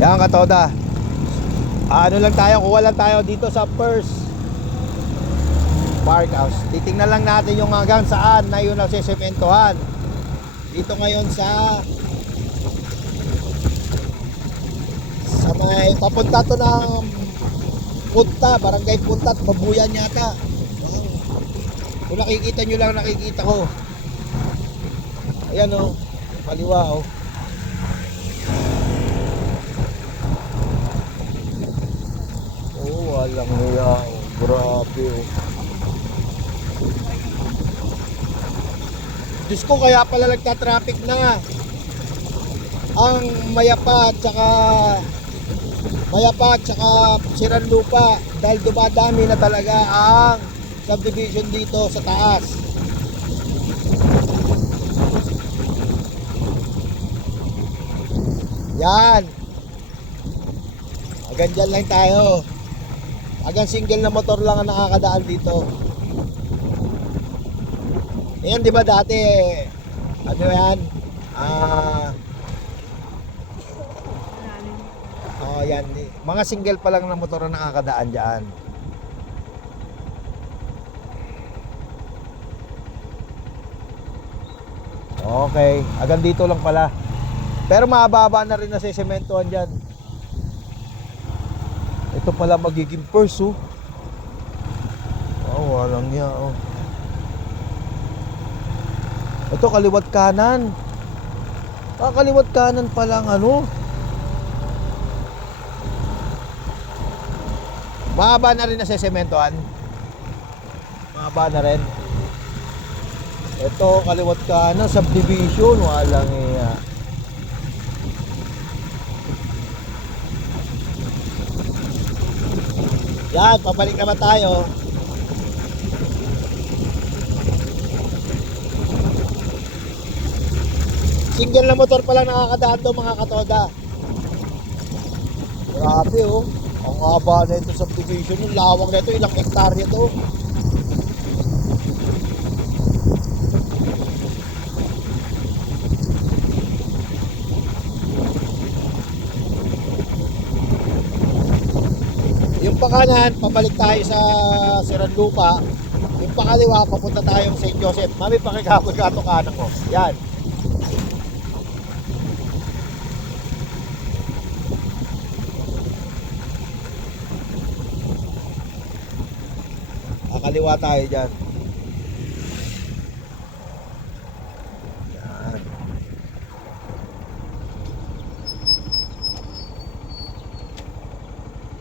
Yan katoda. Ano lang tayo, kuha lang tayo dito sa First Park House. Titingnan lang natin yung hanggang saan na yun nagsesementohan. Dito ngayon sa may papunta to ng Punta, Barangay Punta at Babuyan yata. Kung nakikita nyo lang, nakikita ko. Ayan o, kaliwa o. Oh, walang hiya. Grabe o. Diyos ko, kaya pala nagta-traffic na ang Mayapa at saka Siranlupa dahil dumadami na talaga ang subdivision dito sa taas. Yan. Hanggang dyan lang tayo. Hanggang single na motor lang ang nakakadaan dito. Yan, di ba dati ano yan? Oh, yan. Mga single pa lang na motor na nakakadaan diyan. Okay, hanggang dito lang pala. Pero mababa na rin na sa sementohan diyan. Ito pala magiging first oh. Oh, walang niya oh. Ito kaliwat kanan. Kaliwat kanan pa lang ano. Mahaba na rin na sa sementohan. Mahaba na rin. Ito kaliwat kanan, subdivision, walang iya. Yan, pabalik naman tayo. Single na motor pa lang nakakadaan to mga katoda. Grabe oh. Ang haba na ito subdivision. Yung lawak na ito, ilang hektarya to. Yung pakanan, pabalik tayo sa Siranlupa. Yung pakaliwa, papunta tayong St. Joseph. Mami, pakikapag kato kanan ko. Yan. Kaliwa tayo dyan.